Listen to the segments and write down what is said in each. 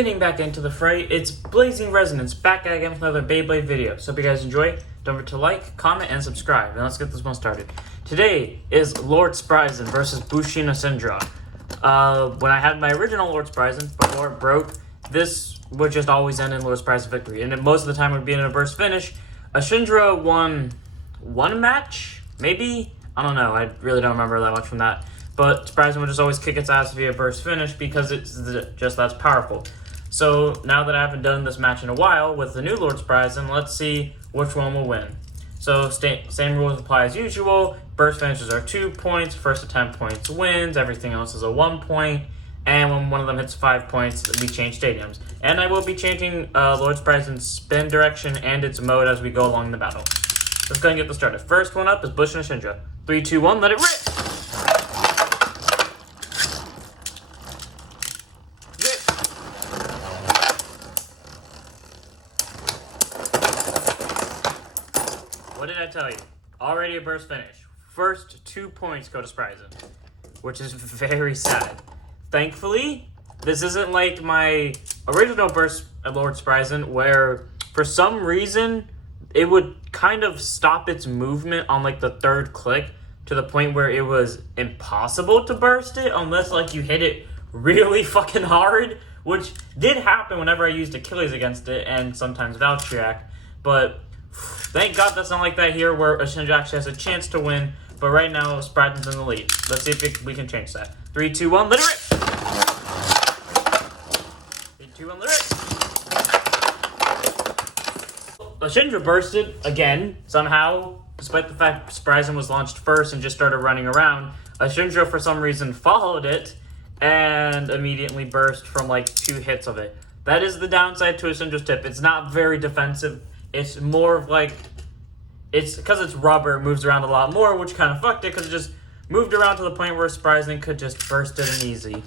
spinning back into the fray. It's Blazing Resonance back again with another Beyblade video. So if you guys enjoy, don't forget to like, comment, and subscribe. And let's get this one started. Today is Lord Spriggan versus Bushin Ashura. When I had my original Lord Spriggan before it broke, this would just always end in Lord Spriggan's victory. And most of the time it would be in a burst finish. Ashura won one match, maybe? I don't know. I really don't remember that much from that. But Spriggan would just always kick its ass via burst finish because it's just that's powerful. So now that I haven't done this match in a while with the new Lord Spriggan, let's see which one will win. So same rules apply as usual. Burst finishes are 2 points. First to 10 points wins. Everything else is a 1 point. And when one of them hits 5 points, we change stadiums. And I will be changing Lord Spriggan's spin direction and its mode as we go along the battle. Let's go and get this started. First one up is Bushin Ashura. 3, 2, 1, let it rip! What did I tell you? Already a burst finish. First 2 points go to Spriggan, which is very sad. Thankfully, this isn't like my original burst at Lord Spriggan, where for some reason it would kind of stop its movement on like the third click to the point where it was impossible to burst it unless like you hit it really fucking hard, which did happen whenever I used Achilles against it and sometimes Valkyriak, but thank God that's not like that here where Ashura actually has a chance to win, but right now Spriggan's in the lead. Let's see if we can change that. 3, 2, 1, let it rip! 3, 2, 1, let it rip! Ashura bursted again, somehow, despite the fact Spriggan was launched first and just started running around. Ashura, for some reason, followed it and immediately burst from like 2 hits of it. That is the downside to Ashura's tip. It's not very defensive. It's more of like, it's because it's rubber, it moves around a lot more, which kind of fucked it because it just moved around to the point where Spriggan could just burst it and easy.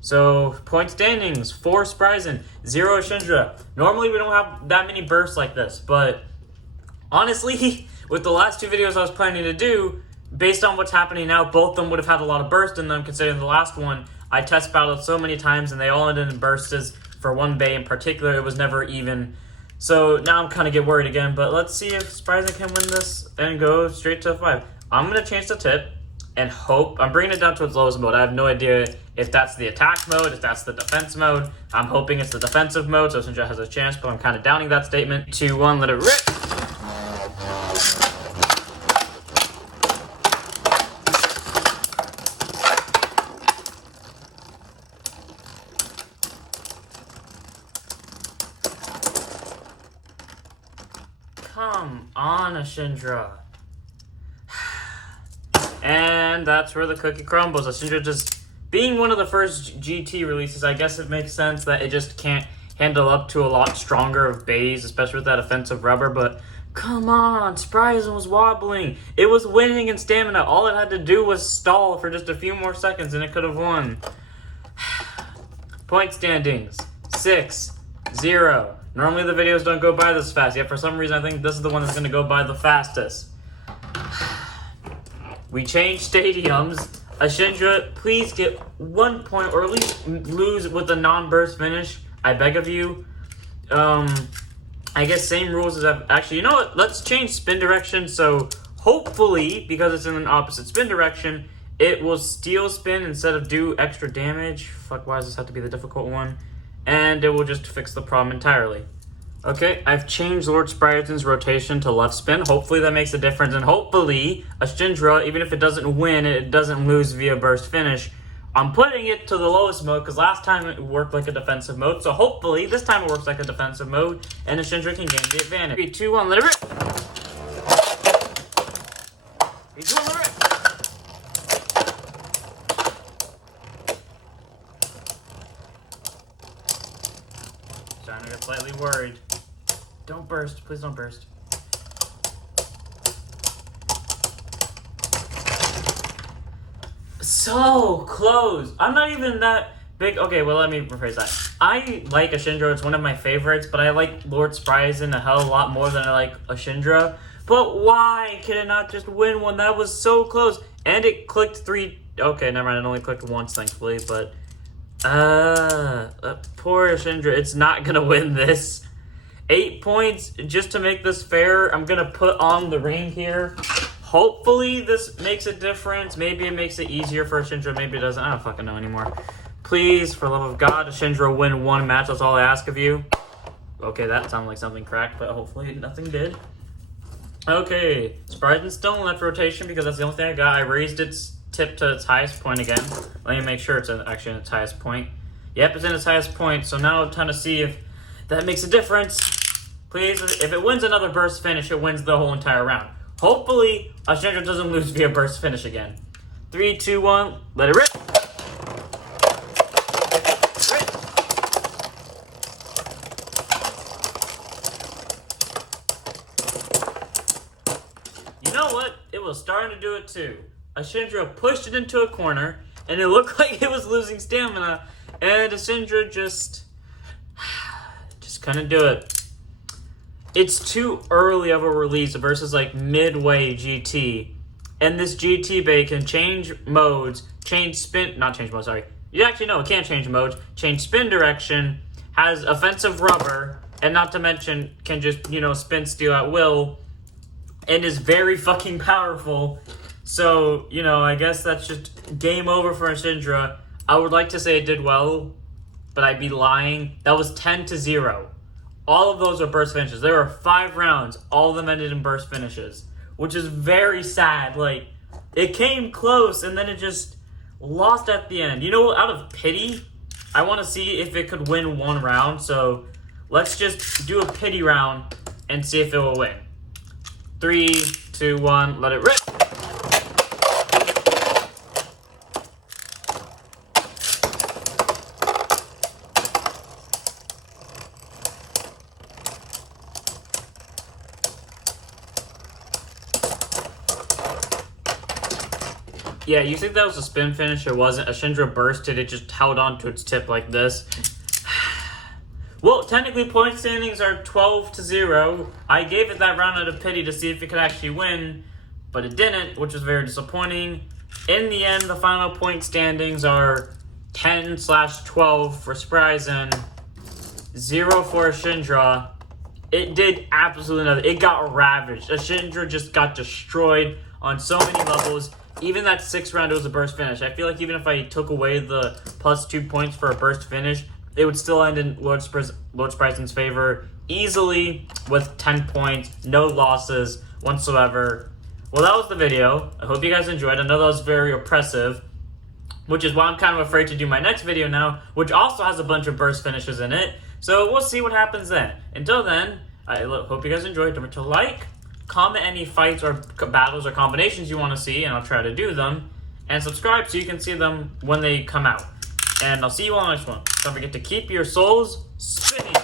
So, point standings, 4 Spriggan, 0 Ashura. Normally we don't have that many bursts like this, but honestly, with the last 2 videos I was planning to do, based on what's happening now, both of them would have had a lot of burst in them, considering the last one I test battled so many times and they all ended in bursts. For one bay in particular, it was never even. So now I'm kind of get worried again, but let's see if Spriggan can win this and go straight to 5. I'm going to change the tip and hope. I'm bringing it down to its lowest mode. I have no idea if that's the attack mode, if that's the defense mode. I'm hoping it's the defensive mode, so Ashura has a chance, but I'm kind of doubting that statement. 2, 1, let it rip! Come on, Ashura. And that's where the cookie crumbles. Ashura just being one of the first GT releases, I guess it makes sense that it just can't handle up to a lot stronger of bays, especially with that offensive rubber, but come on, Spriggan was wobbling. It was winning in stamina. All it had to do was stall for just a few more seconds and it could have won. Point standings, 6, 0. Normally the videos don't go by this fast, yet for some reason I think this is the one that's going to go by the fastest. We changed stadiums. Ashura, please get 1 point or at least lose with a non-burst finish. I beg of you. I guess same rules as I've... Actually, you know what? Let's change spin direction. So hopefully, because it's in an opposite spin direction, it will steel spin instead of do extra damage. Fuck, why does this have to be the difficult one? And it will just fix the problem entirely. Okay, I've changed Lord Spriggan's rotation to left spin. Hopefully that makes a difference, and hopefully Ashura, even if it doesn't win, it doesn't lose via burst finish. I'm putting it to the lowest mode because last time it worked like a defensive mode, so hopefully this time it works like a defensive mode, and Ashura can gain the advantage. 3, 2, 1, let it rip! 3, 2, 1, let it rip! Starting to get slightly worried. Don't burst. Please don't burst. So close. I'm not even that big. Okay, well, let me rephrase that. I like Ashura. It's one of my favorites, but I like Lord Spriggan a hell of a lot more than I like Ashura. But why can it not just win one? That was so close. And it clicked 3. Okay, never mind. It only clicked once, thankfully, but Poor Ashura. It's not gonna win this. 8 points, just to make this fair, I'm gonna put on the ring here. Hopefully this makes a difference. Maybe it makes it easier for Ashura, maybe it doesn't. I don't fucking know anymore. Please, for the love of God, Ashura, win one match. That's all I ask of you. Okay, that sounded like something cracked, but hopefully nothing did. Okay, Spriggan's still in left rotation because that's the only thing I got. I raised its tip to its highest point again. Let me make sure it's actually in its highest point. Yep, it's in its highest point, so now I'm trying to see if that makes a difference. Please, if it wins another burst finish, it wins the whole entire round. Hopefully, Ashura doesn't lose via burst finish again. 3, 2, 1, let it rip! You know what? It was starting to do it too. Ashura pushed it into a corner, and it looked like it was losing stamina, and Ashura just couldn't do it. It's too early of a release versus like midway GT, and this GT bay can change modes, change spin, not change modes, sorry. You actually know it can't change modes, change spin direction, has offensive rubber, and not to mention can just, you know, spin steel at will, and is very fucking powerful. So, you know, I guess that's just game over for Ashura. I would like to say it did well, but I'd be lying. That was 10-0. All of those are burst finishes. There were 5 rounds. All of them ended in burst finishes, which is very sad. Like, it came close, and then it just lost at the end. You know, out of pity, I want to see if it could win one round. So let's just do a pity round and see if it will win. 3, 2, 1, let it rip. Yeah, you think that was a spin finish? It wasn't. Ashura bursted. It just held on to its tip like this. Well, technically, point standings are 12-0. I gave it that round out of pity to see if it could actually win, but it didn't, which was very disappointing. In the end, the final point standings are 10/12 for Spriggan, 0 for Ashura. It did absolutely nothing. It got ravaged. Ashura just got destroyed on so many levels. Even that 6th round, it was a burst finish. I feel like even if I took away the +2 points for a burst finish, it would still end in Lord Spriggan's favor easily with 10 points, no losses whatsoever. Well, that was the video. I hope you guys enjoyed. I know that was very oppressive, which is why I'm kind of afraid to do my next video now, which also has a bunch of burst finishes in it. So we'll see what happens then. Until then, I hope you guys enjoyed. Don't forget to like, comment any fights or battles or combinations you want to see, and I'll try to do them. And subscribe so you can see them when they come out. And I'll see you on the next one. Don't forget to keep your souls spinning.